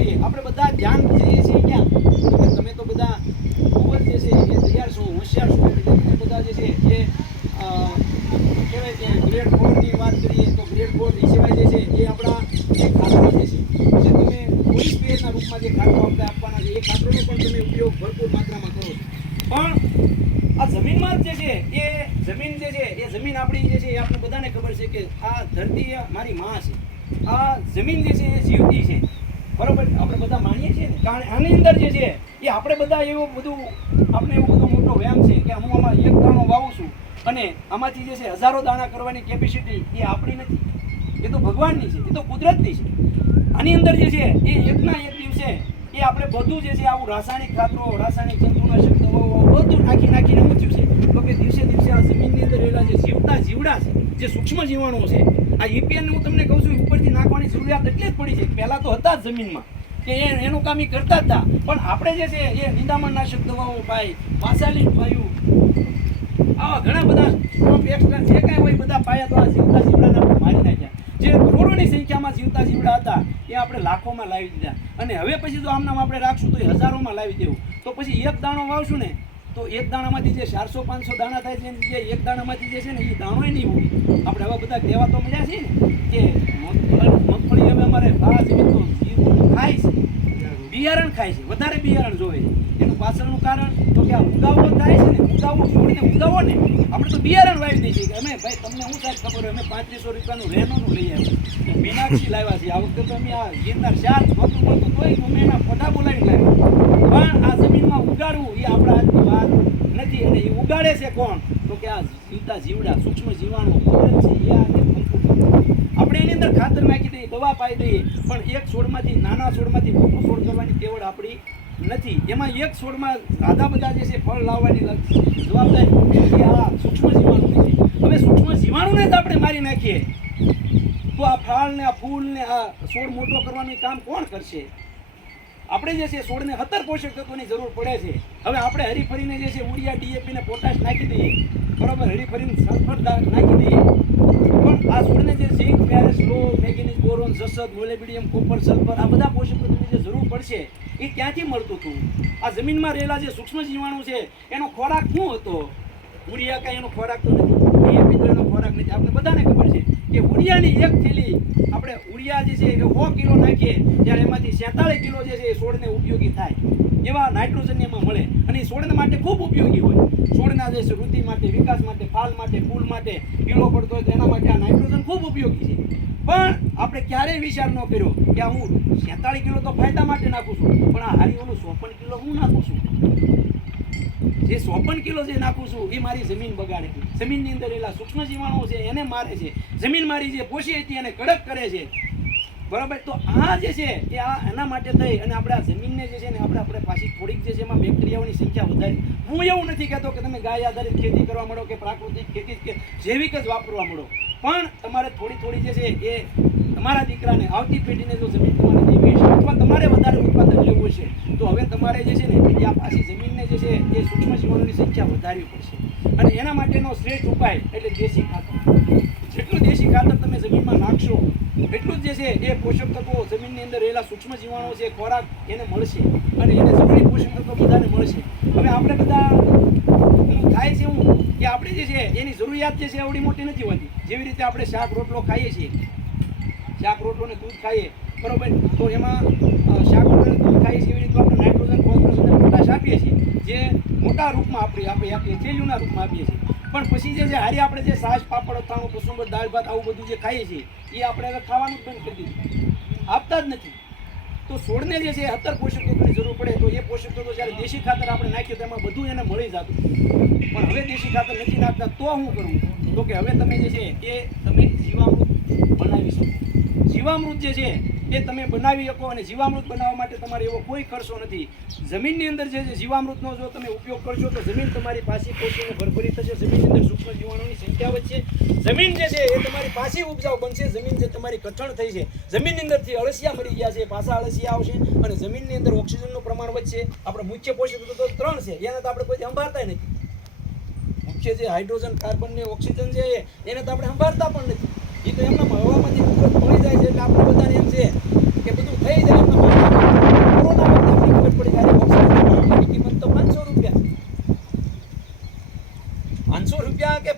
કરીએ આપણે બધા ધ્યાન જઈએ છીએ ક્યાં? તમે તો બધા ખૂબ જે છે એ તૈયાર છો, હોશિયાર છો. એટલે બધા જે છે એ કહેવાય કે ગ્રેડ ફોરની વાત કરીએ તો ગ્રેડ ફોર એ સિવાય જે છે એ આપણા જે ખાતરો જે છે, જે તમે પોલીસ પેયરના રૂપમાં જે ખાતરો આપણે આપવાના છે, એ ખાતરોનો પણ તમે ઉપયોગ ભરપૂર માત્રામાં કરો પણ આ જમીનમાં જે છે એ જમીન જે છે એ જમીન આપણી જે છે એ આપણે બધાને ખબર છે કે આ ધરતી મારી માં છે. આ જમીન જે છે એ જીવતી છે. બરોબર? આપણે બધા માનીએ છીએ ને? કારણ આની અંદર જે છે, એ આપણે બધા એવું બધું, આપણે એવો બધો મોટો વ્યાયામ છે કે હું આમાં એક દાણો વાવું છું અને આમાંથી જે છે હજારો દાણા કરવાની કેપેસિટી એ આપણી નથી. એ તો ભગવાનની છે, એ તો કુદરતની છે. આની અંદર જે છે, એ એકના એક દિવસે એ આપણે બધું જે છે, આવું રાસાયણિક ખાતરો, રાસાયણિક જંતુનાશક દવાઓ, બધું નાખી નાખીને મૂક્યું છે. તો કે દિવસે દિવસે આ જમીનની અંદર રહેલા જે જીવતા જીવડા છે જે સૂક્ષ્મ જીવાણુઓ છે, આ EPN હું તમને કહું છું, ઉપરથી નાખવાની જરૂરિયાત એટલે જ પડી છે પહેલાં તો હતા જ જમીનમાં, કે એનું કામ એ કરતા હતા. પણ આપણે જે છે, એ નિંદામણનાશક દવાઓ પાઈ માસાલિન પાયું. આવા ઘણા બધા એક્સ્ટ્રા જે કાંઈ હોય બધા પાયા તો આ જીવતા જીવડાને આપણે મારી નાખ્યા. જે કરોડોની સંખ્યામાં જીવતા જીવડા હતા, એ આપણે લાખોમાં લાવી દીધા. અને હવે પછી જો આમનામ આપણે રાખશું તો એ હજારોમાં લાવી દેવું. તો પછી એક દાણો વાવશું ને તો એક દાણામાંથી જે ચારસો, પાંચસો દાણા થાય છે જે એક દાણામાંથી જે છે ને એ દાણો નહીં હોય. આપણે હવે બધા કહેવા તો મળ્યા છે ને કે મગફળી હવે અમારે પાંચ મિત્રો ખાય છે. બિયારણ ખાય છે. વધારે બિયારણ જોવે છે. એનું પાછળનું કારણ તો કે આ ઉગાવો થાય છે ને, ઉગાવો, છોડીને ઉગાવો ને, આપણે તો બિયારણ વાવી દઈએ છીએ. કે અમે ભાઈ, તમને હું સાહેબ ખબર હોય, અમે પાંત્રીસો રૂપિયાનું રેનોનું લઈ આવ્યું મીનાક્ષી લાવ્યા છીએ આ વખતે તો અમે આ ગીરનાર ચાર નહોતું મળતું તોય અમે એના ફોટા બોલાવીને લાવ્યા. પણ આ જમીનમાં ઉગાડવું એ આપણા હાથની વાત નથી અને એ ઉગાડે છે કોણ? તો કે આ જીવતા જીવડા, સૂક્ષ્મ જીવાણુ આપણે એની અંદર ખાતર નાખી દઈએ, દવા પાઈ દઈએ, પણ એક છોડમાંથી, નાના છોડમાંથી મોટું છોડ કરવાની કેવળ આપણી નથી. એમાં એક છોડમાં આધા બધા જે છે ફળ લાવવાની જવાબદારી આ સૂક્ષ્મ જીવાણુની છે. હવે સૂક્ષ્મ જીવાણુને જ આપણે મારી નાખીએ. તો આ ફળ ને આ ફૂલ ને આ છોડ મોટો કરવાનું કામ કોણ કરશે? આપણે જે છે છોડને સત્તર પોષક તત્વોની જરૂર પડે છે. હવે આપણે હરીફરીને જે છે ઉડિયા, ડીએપી ને પોટાશ નાખી દઈએ. બરોબર, હરીફરીને સલ્ફર નાખી દઈએ. પણ આ છોડને જે ઝીંક પેરેસ લો મેગ્નેઝ, બોરોન જસદ મોલેબિડિયમ, કોપર, સલ્ફર આ બધા પોષક તત્વોની જે જરૂર પડશે એ ક્યાંથી મળતું હતું. આ જમીનમાં રહેલા જે સૂક્ષ્મ જીવાણુ છે, એનો ખોરાક શું હતો? ઉડિયા કાંઈ એનો ખોરાક તો નથી. ડીએપી તો એનો ખોરાક નથી. આપણે બધાને ખબર છે. કે ઉડિયાની એક થેલી આપણે ઉડિયા જે છે એ સો કિલો નાખીએ, ત્યારે એમાંથી સેતાળીસ કિલો જે છે એ છોડને ઉપયોગી થાય. એવા નાઇટ્રોજન એમાં મળે અને એ છોડને માટે ખૂબ ઉપયોગી હોય. છોડના જે છે વૃદ્ધિ માટે, વિકાસ માટે, ફાલ માટે, ફૂલ માટે પીળો પડતો હોય તો એના માટે આ નાઇટ્રોજન ખૂબ ઉપયોગી છે. પણ આપણે ક્યારેય વિચાર ન કર્યો કે હું સેતાળીસ કિલો તો ફાયદા માટે નાખું છું, પણ આ હારી ઓલું ચોપન કિલો હું નાખું છું? જે ચોપન કિલો જે નાખું છું, એ મારી જમીન બગાડે જમીનની અંદર એલા સૂક્ષ્મ જીવાણુઓ છે, એને મારે છે. જમીન મારી જે પોષી હતી એને કડક કરે છે. બરાબર? તો આ જે છે, એ આ એના માટે થઈ અને આપણે જમીનને જે છે ને આપણે આપણે પાછી થોડીક જે છે એમાં બેક્ટેરિયાઓની સંખ્યા વધારી. હું એવું નથી કહેતો કે તમે ગાય આધારિત ખેતી કરવા માંડો કે પ્રાકૃતિક ખેતી કે જૈવિક જ વાપરવા માંડો. પણ તમારે થોડી થોડી જે છે એ તમારા દીકરાને આવતી પેઢીને જો જમીન અથવા તમારે વધારે ઉત્પાદન લેવું છે, તો હવે તમારે જે છે ને આ પાછી જમીનને જે છે, એ સૂક્ષ્મ જીવાણુની સંખ્યા વધારવી પડશે. અને એના માટેનો શ્રેષ્ઠ ઉપાય એટલે દેશી ખાતર. જેટલું દેશી ખાતર તમે જમીનમાં નાખશો, એટલું જ જે છે, એ પોષક તત્વો જમીનની અંદર રહેલા સૂક્ષ્મ જીવાણુઓ છે, ખોરાક એને મળશે. અને એને જરૂરી પોષક તત્વો બધાને મળશે. હવે આપણે બધા થાય છે એવું કે આપણે જે છે, એની જરૂરિયાત જે છે એવડી મોટી નથી હોતી. જેવી રીતે આપણે શાક રોટલો ખાઈએ છીએ. શાક રોટલો ને દૂધ ખાઈએ બરોબર? તો એમાં અ, શાક રોટલો ને ખાઈએ છીએ એવી રીતે આપણે નાઇટ્રોજન ફોસ્ફરસ અને પોટાશ આપીએ છીએ જે મોટા રૂપમાં આપણે આપણે આપીએ થેલ્યુના રૂપમાં આપીએ છીએ. પણ પછી જે છે હારી આપણે જે સાસ પાપડ અથાણું કસુંબર દાળ ભાત આવું બધું જે ખાઈએ છીએ એ આપણે હવે ખાવાનું જ બંધ કરી દીધું. આપતા જ નથી. તો છોડને જે છે અત્તર પોષક તત્વોની જરૂર પડે તો એ પોષક તત્વો જ્યારે દેશી ખાતર આપણે નાખીએ તો એમાં બધું એને મળી જતું. પણ હવે દેશી ખાતર નથી નાખતા તો શું કરવું તો કે હવે તમે જે છે એ તમે જીવામૃત બનાવી શકો. જીવામૃત જે છે એ તમે બનાવી શકો અને જીવામૃત બનાવવા માટે તમારે એવો કોઈ ખર્ચો નથી. જમીનની અંદર જે જીવામૃતનો જો તમે ઉપયોગ કરશો તો જમીન તમારી પાસે પોષીને ભરભરી થશે. જમીનની અંદર સૂક્ષ્મ જીવાણુની સંખ્યા વધશે. જમીન જે છે એ તમારી પાસે ઉપજાઉ બનશે. જમીન જે તમારી કઠણ થઈ છે. જમીનની અંદરથી અળસિયા મરી ગયા છે. પાછા અળસિયા આવશે અને જમીનની અંદર ઓક્સિજનનું પ્રમાણ વધશે. આપણે મુખ્ય પોષક તત્વો ત્રણ છે. એને તો આપણે કોઈ સંભાળતા નથી. મુખ્ય જે હાઇડ્રોજન કાર્બન ને ઓક્સિજન છે, એને તો આપણે સંભાળતા પણ નથી. એ તો એમના હવામાંથી બધાને એમ છે કે બધું થઈ જાય પાંચસો રૂપિયા. કે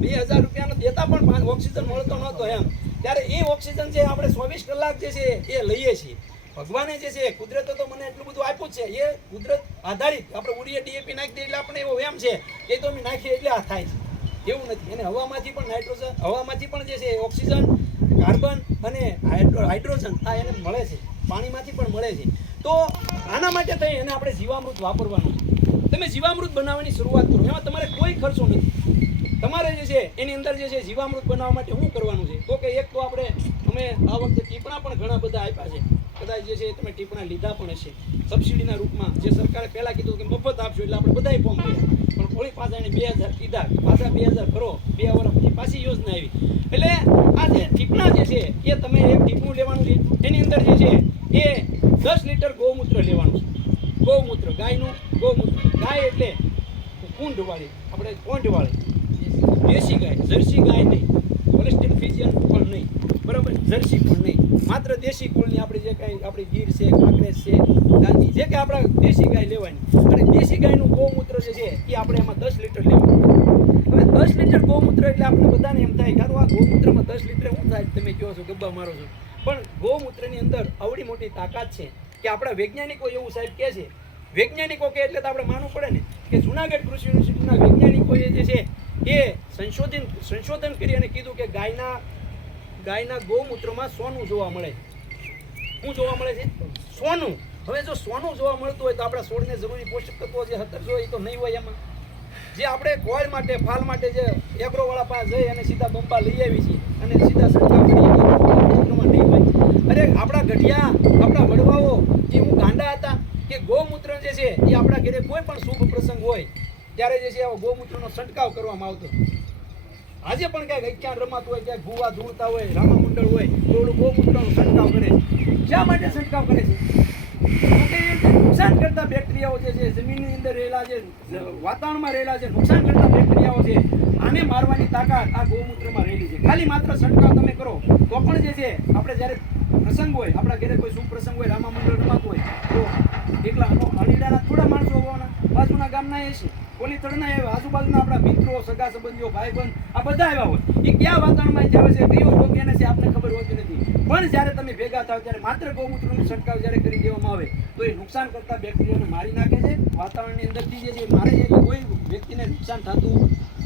બે હજાર દેતા પણ ઓક્સિજન મળતો નહોતો એમ. ત્યારે એ ઓક્સિજન જે આપણે ચોવીસ કલાક જે છે એ લઈએ છીએ. ભગવાને જે છે, કુદરતે તો મને એટલું બધું આપ્યું છે. એ કુદરત આધારિત આપણે ઉડીએ ડીએપી નાખી એટલે આપણે એવો એમ છે એ તો અમે નાખીએ એટલે આ થાય છે. એવું નથી. એને હવામાંથી પણ નાઇટ્રોજન હવામાંથી પણ જે છે, ઓક્સિજન કાર્બન અને હાઇડ્રોજન આ એને મળે છે. પાણીમાંથી પણ મળે છે. તો આના માટે થઈ એને આપણે જીવામૃત વાપરવાનું તમે જીવામૃત બનાવવાની શરૂઆત કરો. એમાં તમારે કોઈ ખર્ચો નથી. તમારે જે છે, એની અંદર જે છે, જીવામૃત બનાવવા માટે શું કરવાનું છે? તો કે એક તો આપણે, અમે આ વખતે ટીપણા પણ ઘણા બધા આપ્યા છે. કદાચ જે છે, તમે ટીપણા લીધા પણ હશે. સબસિડીના રૂપમાં જે સરકારે પહેલાં કીધું કે મફત આપશો એટલે આપણે બધાય ફોર્મ પણ થોડી પાસે એને બે હજાર કીધા. પાછા બે હજાર ભરો. બે વર્ષ પછી યોજના આવી. એટલે આ જે ટીપણા જે છે, એ તમે એક ટીપણું લેવાનું છે, એની અંદર જે છે, એ દસ લીટર ગૌમૂત્ર લેવાનું છે. ગૌમૂત્ર, ગાયનું ગૌમૂત્ર. ગાય એટલે કુંડવાળી આપણે કોંઢવાળી દેશી ગાય, જર્સી ગાય નહીં. હોલિસ્ટિન ફિઝિયન પણ નહીં. બરાબર? જર્સી પણ નહીં. માત્ર દેશી કુળની આપણી જે કાંઈ, આપણી ગીર છે, કાંકરેજ છે ગાંધી જે કે આપણા દેશી ગાય લેવાની. અને દેશી ગાયનું ગૌમૂત્ર જે છે, એ આપણે એમાં દસ લીટર લેવાનું. હવે દસ લીટર ગૌમૂત્ર એટલે આપણે બધાને એમ થાય કે આ ગૌમૂત્રમાં દસ લીટર શું થાય તમે કહો છો, ગબ્બા મારો છો. પણ ગૌમૂત્રની અંદર આવડી મોટી તાકાત છે કે આપણા વૈજ્ઞાનિકો એવું સાહેબ કહે છે. વૈજ્ઞાનિકો કહે એટલે તો આપણે માનવું પડે ને કે જુનાગઢ કૃષિ યુનિવર્સિટીના વૈજ્ઞાનિકોએ જે છે એ સંશોધન સંશોધન કરી અને કીધું કે ગાયના ગાયના ગૌમૂત્રમાં સોનું જોવા મળે. શું જોવા મળે છે? સોનું. હવે જો સોનું જોવા મળતું હોય તો આપણા છોડને જરૂરી પોષક તત્વો જે હતર જોઈએ તો નહીં હોય એમાં. જે આપણે ગોળ માટે, ફાલ માટે જે એગ્રોવાળા પાસે જઈ અને સીધા બંબા લઈ આવી છીએ અને સીધા હોય અરે, આપણા ગઢિયા, આપણા વડવાઓ જે હું ગાંડા હતા, કે ગૌમૂત્ર જે છે, એ આપણા ઘરે કોઈ પણ શુભ પ્રસંગ હોય, ત્યારે જે છે ગૌમૂત્રનો છંટકાવ કરવામાં આવતો. આજે પણ ક્યાંક અખ્યાન રમાતું હોય, ક્યાંક ભૂવા ધૂળતા હોય રામા મંડળ હોય, તો ગૌમૂત્રનો છંટકાવ કરે શા માટે છંટકાવ કરે છે? નુકસાન કરતા બેક્ટેરિયાઓ જે છે જમીનની અંદર રહેલા જે વાતાવરણમાં રહેલા છે નુકસાન કરતા બેક્ટેરિયાઓ છે, આને મારવાની તાકાત આ ગૌમૂત્રમાં રહેલી છે. ખાલી માત્ર છંટકાવ તમે કરો, તો પણ જે છે, આપણે જ્યારે પ્રસંગ હોય, આપણા ઘરે કોઈ શુભ પ્રસંગ હોય રામા મંડળ રમાતું હોય, તો એકલા અડીડાના થોડા માણસો હોવાના. બાજુના ગામના એ છે. ઓલી તળના એ આજુબાજુના આપણા મિત્રો, સગા સંબંધીઓ ભાઈ બંધ આ બધા આવ્યા હોય. એ ક્યાં વાતાવરણમાં આવે છે કયો રોગ એને છે, આપને ખબર હોતી નથી. પણ જ્યારે તમે ભેગા થાવ ત્યારે માત્ર ગૌમૂત્રનો છંટકાવ જ્યારે કરી દેવામાં આવે, તો એ નુકસાન કરતા બેક્ટેરિયાને મારી નાખે છે. વાતાવરણની અંદરથી જે મારે કોઈ વ્યક્તિને નુકસાન થતું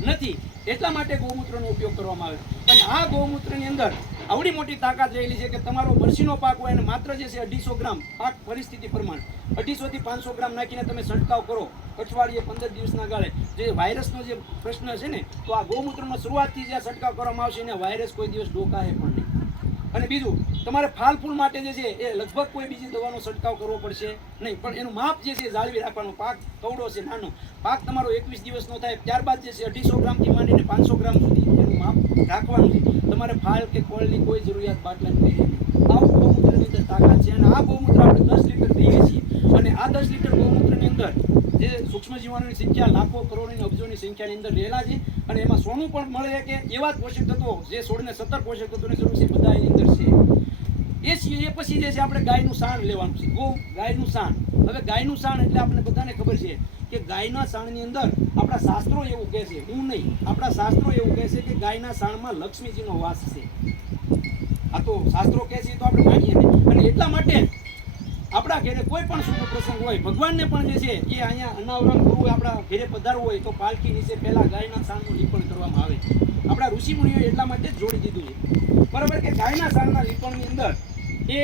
નથી. એટલા માટે ગૌમૂત્રનો ઉપયોગ કરવામાં આવે. અને આ ગૌમૂત્રની અંદર આવડી મોટી તાકાત રહેલી છે કે તમારો બરસીનો પાક હોય અને માત્ર જે છે અઢીસો ગ્રામ પાક પરિસ્થિતિ પ્રમાણે. અઢીસોથી પાંચસો ગ્રામ નાખીને તમે છંટકાવ કરો. અઠવાડિયે પંદર દિવસના ગાળે. જે વાયરસનો જે પ્રશ્ન છે ને, તો આ ગૌમૂત્રમાં શરૂઆતથી જે છંટકાવ કરવામાં આવશે એને વાયરસ કોઈ દિવસ ડોકાય પણ નહીં. અને બીજું, તમારે ફાલ ફૂલ માટે જે છે, એ લગભગ કોઈ બીજી દવાનો છંટકાવ કરવો પડશે નહીં. પણ એનું માપ જે છે જાળવી રાખવાનું. પાક કવડો છે, નાનો. પાક તમારો એકવીસ દિવસનો થાય, ત્યારબાદ જે છે અઢીસો ગ્રામથી માંડીને પાંચસો ગ્રામ સુધી એનું માપ રાખવાનું છે. તમારે ફાલ કે કોળની કોઈ જરૂરિયાત બાટલા નહીં. આવું ગૌમૂત્રની અંદર તાકાત છે અને આ ગૌમૂત્ર આપણે દસ લીટર દઈએ છીએ. અને આ દસ લીટર ગૌમૂત્રની અંદર જે સૂક્ષ્મ જીવાણુની સંખ્યા, લાખો કરોડની અબજોની સંખ્યાની અંદર રહેલા છે અને એમાં સોનું પણ મળે કે એવા જ પોષક તત્વો જે સોળને સત્તર પોષક તત્વોની જરૂર છે, બધા એની અંદર છે. એ સિવાય એ પછી જે છે આપણે ગાયનું સાણ લેવાનું છે. ગૌ, ગાયનું સાણ. હવે ગાયનું સાણ એટલે આપણે બધાને ખબર છે કે ગાયના સાણની અંદર આપણા શાસ્ત્રો એવું કહે છે, હું નહીં, આપણા શાસ્ત્રો એવું કહે છે કે ગાયના સાણમાં લક્ષ્મીજીનો વાસ છે. આ તો શાસ્ત્રો કહે છે તો આપણે માનીએ અને એટલા માટે આપણા ઘરે કોઈ પણ શુભ પ્રસંગ હોય, ભગવાનને પણ જે છે, એ અહીંયા અનાવરણ હોય આપણા ઘરે પધારવું હોય, તો પાલખી નીચે પહેલા ગાયના સાણનું લીપણ કરવામાં આવે. આપણા ઋષિ મુનિઓએ એટલા માટે જ જોડી દીધું છે. બરાબર કે ગાયના સાણના લીપણની અંદર એ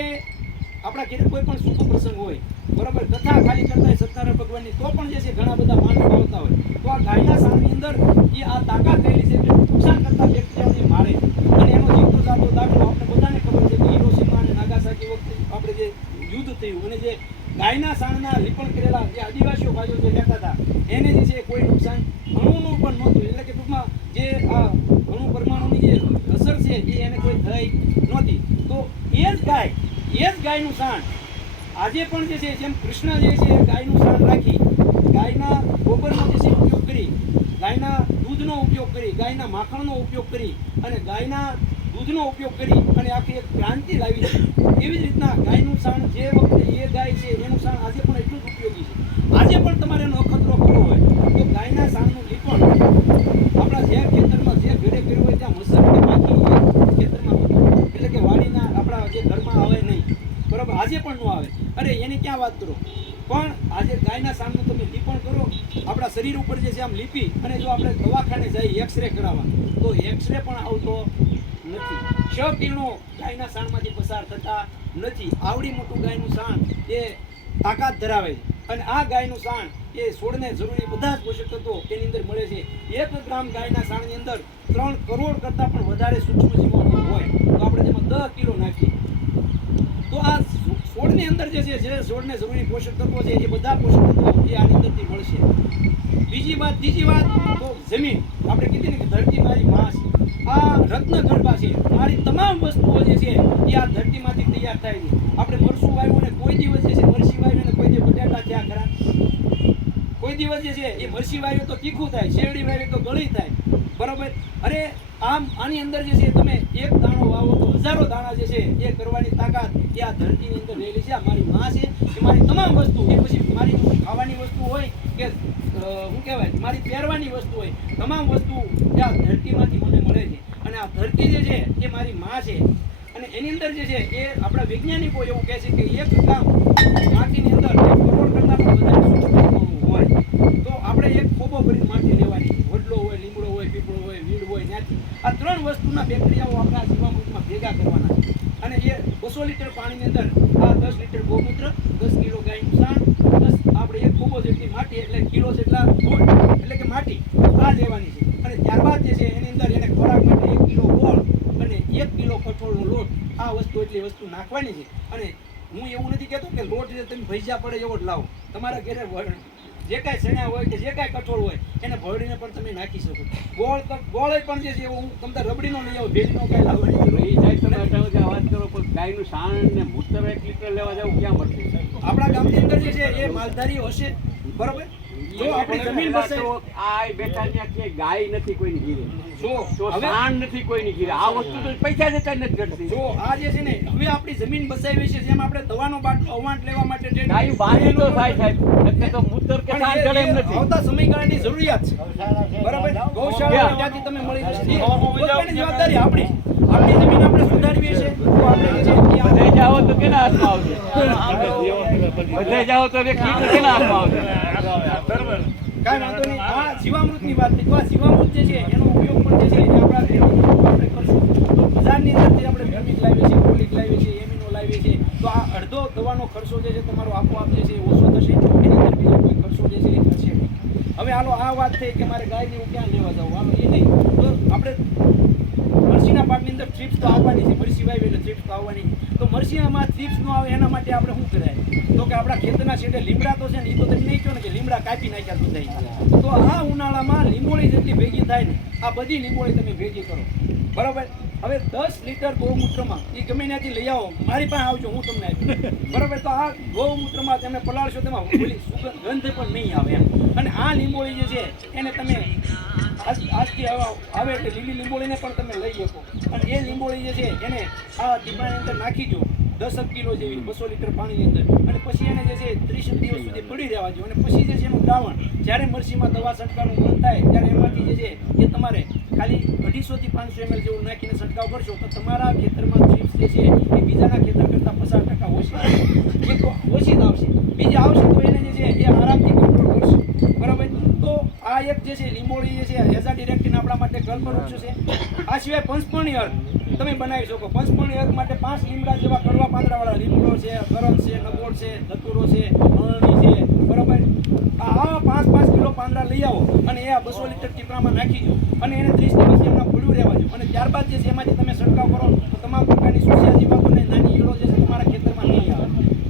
આપણા ઘરે કોઈ પણ શુભ પ્રસંગ હોય, બરાબર, કથા ખાલી કરતા હોય સત્યનારાયણ ભગવાનની, તો પણ જે છે ઘણા બધા માણસો આવતા હોય. તો આ ગાયના સાણની અંદર એ આ તાકાત રહેલી છે નુકસાન કરતા વ્યક્તિઓને મારે. અને એનો જીવતો જાતો દાખલો આપણે બધાને ખબર છે કે હિરોશીમા અને નાગાસાકી વખતે આપણે જે યુદ્ધ થયું. અને જે ગાયના સાણના લીપણ કરેલા જે આદિવાસીઓ બાજુ જે રહેતા હતા, એને જે છે કોઈ નુકસાન અણુનું પણ નહોતું. એટલે કે ટૂંકમાં જે આ અણુ પરમાણુની જે અસર છે એ એને કોઈ થઈ નહોતી. તો એ જ ગાય, એ જ ગાયનું સાણ આજે પણ જે છે, જેમ કૃષ્ણ જે છે ગાયનું સાણ રાખી, ગાયના ગોબરનો જે છે ઉપયોગ કરી, ગાયના દૂધનો ઉપયોગ કરી, ગાયના માખણનો ઉપયોગ કરી, અને ગાયના દૂધનો ઉપયોગ કરી અને આખી એક ક્રાંતિ લાવી. છે એવી જ રીતના ગાયનું સાણ જે વખતે એ ગાય છે એનું સાણ આજે પણ એટલું જ ઉપયોગી છે આજે પણ તમારે એનો અખતરો કરવો હોય તો ગાયના સાણનું લીપણ આપણા જે ખેતરમાં જે ઘરે કર્યું હોય ત્યાં મસર કે માખી આજે પણ ન આવે અરે એની ક્યાં વાત કરો પણ આજે ગાયના સામનું તમે લીપણ કરો આપણા શરીર ઉપર જે છે આમ લીપી અને જો આપણે દવાખાને જઈએ એક્સરે કરાવવા, તો એક્સરે પણ આવતો નથી. છ કિરણો ગાયના સાણમાંથી પસાર થતા નથી. આવડી મોટું ગાયનું સાણ એ તાકાત ધરાવે છે. અને આ ગાયનું સાણ એ છોડને જરૂરી બધા જ પોષક તત્વો એની અંદર મળે છે. એક ગ્રામ ગાયના સાણની અંદર ત્રણ કરોડ કરતાં પણ વધારે સૂક્ષ્મ જીવાણુ હોય. તો આપણે તેમાં દસ કિલો નાખીએ. તો આ છોડની અંદર જે છે, જે છોડને જરૂરી પોષક તત્વો છે, એ બધા પોષક તત્વો એ આની અંદરથી મળશે. બીજી વાત, ત્રીજી વાત, તો જમીન. આપણે કીધી ને કે ધરતી મારી માં છે આ રત્ન ગર્ભા છે. મારી તમામ વસ્તુઓ જે છે, એ આ ધરતીમાંથી તૈયાર થાય છે. આપણે મરસું વાવ્યું ને કોઈ દિવસ જે છે, મરસી વાવ્યું ને કોઈ દિવસ બટાટા થયા ખરા. કોઈ દિવસ જે છે, એ મરસી વાવ્યું તો તીખું થાય, શેરડી વાવ્યું તો ગળી થાય. બરોબર? અરે આમ આની અંદર જે છે, તમે એક દાણો વાવો તો હજારો દાણા જે છે, એ કરવાની તાકાત એ આ ધરતીની અંદર રહેલી છે, આ મારી માં છે, એ મારી તમામ વસ્તુ, એ પછી મારી ખાવાની વસ્તુ હોય કે શું કહેવાય, મારી પહેરવાની વસ્તુ હોય, તમામ વસ્તુ એ આ ધરતીમાંથી મને મળે છે. અને આ ધરતી જે છે, એ મારી માં છે. અને એની અંદર જે છે, એ આપણા વૈજ્ઞાનિકો એવું કહે છે કે એક ગામ માટીની અંદર એક કરોડ કરતાં હોય. તો આપણે એક ખોબો ભરી માટી લેવાની, વડલો હોય, લીમડો ત્યાંથી આ ત્રણ વસ્તુના બેક્ટેરિયાઓ આપણા જીવામૃતમાં ભેગા કરવાના છે. અને એ બસો લીટર પાણીની અંદર આ દસ લીટર ગૌમૂત્ર, દસ કિલો ગાયનું સાણ દસ આપણે એક ખોબો જેટલી માટી એટલે કિલો જેટલા એટલે કે માટી, આ લેવાની છે. અને ત્યારબાદ જે છે એની અંદર એને ખોરાક માટે એક કિલો ગોળ અને એક કિલો કઠોળનો લોટ, આ વસ્તુ એટલી વસ્તુ નાખવાની છે. અને હું એવું નથી કહેતો કે લોટ તમે ભૈજા પડે એવો જ લાવો. તમારા ઘરે જે કાંઈ ચણ્યા હોય કે જે કાંઈ કઠોળ હોય એને ભરડીને પણ તમે નાખી શકો. ગોળ તો ગોળ પણ જે છે એવું હું તમને રબડીનો લઈ આવો ભેળીનો કાંઈ લાવવાની તમે વાત કરો પણ ગાયનું સાણ ને મૂતર એક લીટર લેવા જવું ક્યાં મળશે? આપણા ગામની અંદર જે છે એ માલધારી હશે. બરોબર? જો આપણી જમીન બસે. આ બેઠા ત્યાં કે ગાય નથી કોઈની ઘીરે. જો સાણ નથી કોઈની ઘીરે. આ વસ્તુ તો પૈસા જતા નથી ઘટતી. જો આ જે છે ને હવે આપણી જમીન બસાવી છે જેમ આપણે દવાનો બાટલો અવાંટ લેવા માટે ગાયું બાંધી તો થાય સાહેબ. એટલે તો મૂત્ર કે સાણ ચડે એમ નથી. આવતા સમયગાળાની જરૂરિયાત છે. બરાબર? ગૌશાળા ત્યાંથી તમે મળી જશે પોતાની જવાબદારી આપણી? આપણી જમીન આપણે સુધારવી છે તો આપણે જે છે એ આ- બધે જાઓ તો કેના હાથમાં આવશે? બધે જાઓ તો એક કીટ કેના હાથમાં આવશે? કાંઈ વાંધો નહીં. આ જીવામૃતની વાત આ જીવામૃત જે છે, એનો ઉપયોગ પણ જે છે, એ આપણા આપણે કરશું. તો બજારની આપણે ભૂમિક લાવીએ છીએ પોલિક લાવીએ છીએ, એમિનો લાવીએ તો આ અડધો દવાનો ખર્ચો જે છે, તમારો આપોઆપ જે છે, એ ઓછો થશે. ખર્ચો જે છે હવે હાલો, આ વાત થઈ કે મારે ગાયને હું ક્યાં લેવા જાઉં એ નહીં. તો આપણે મરસીના પાકની અંદર થ્રીપ્સ તો આવવાની વાવી એટલે થ્રીપ્સ આવવાની તો મરસિયામાં થ્રીપ્સ ન આવે એના માટે આપણે શું કરાય? તો કે આપણા ખેતરના છેડે લીમડા તો છે ને એ તો તમે નહીં કહો ને કે લીમડા કાપી નાખ્યા બધા તો આ ઉનાળામાં લીંબોળી જેટલી ભેગી થાય ને, આ બધી લીંબોળી તમે ભેગી કરો. બરાબર? હવે દસ લીટર ગૌમૂત્રમાં એ ગમે ત્યાંથી લઈ આવો, મારી પાસે આવજો, હું તમને આપીશ. બરાબર? તો આ ગૌમૂત્રમાં તમે પલાળશો, તેમાં ઓલી સુગંધ ગંધ પણ નહીં આવે એમ. અને આ લીંબોળી જે છે, એને તમે આજથી આવા- એટલે લીલી લીંબોળીને પણ તમે લઈ શકો. અને એ લીંબોળી જે છે, એને આ દીપડાની અંદર નાખી દો. દસક કિલો જેવી, બસો લીટર પાણીની અંદર. અને પછી એને જે છે, ત્રીસ દિવસ સુધી પડી રહેવા જોઈએ અને પછી જે છે, એનું દ્રાવણ, જ્યારે મરસીમાં દવા છંટકાવનું મન થાય, ત્યારે એમાંથી જે છે, એ તમારે ખાલી અઢીસોથી પાંચસો એમએલ જેવું નાખીને છંટકાવ કરશો, તો તમારા ખેતરમાં ચીપ્સ જે છે, એ બીજાના ખેતર કરતાં પચાસ ટકા ઓછી આવશે. ઓછી જ આવશે. બીજી આવશે તો એને જે છે, એ આરામથી કંટ્રોલ કરશે. એક જે છે, લીંબોળી જે છે હેઝા ડિરેક્ટિન આપણા માટે કલ્પવૃક્ષ છે. આ સિવાય પંચપર્ણી અર્ક તમે બનાવી શકો. પંચપર્ણી અર્ક માટે પાંચ લીમડા જેવા કડવા પાંદડાવાળા લીમડો છે કરમ છે નગોળ છે, ધતુરો છે અળણી છે, બરાબર? આ પાંચ પાંચ કિલો પાંદડા લઈ આવો અને એ આ બસો લીટર ટીપરામાં નાખી દો. અને એને ત્રીસ દિવસ એમના પડ્યું રહેવા દો. અને ત્યારબાદ જે છે, એમાંથી તમે છંટકાવ કરો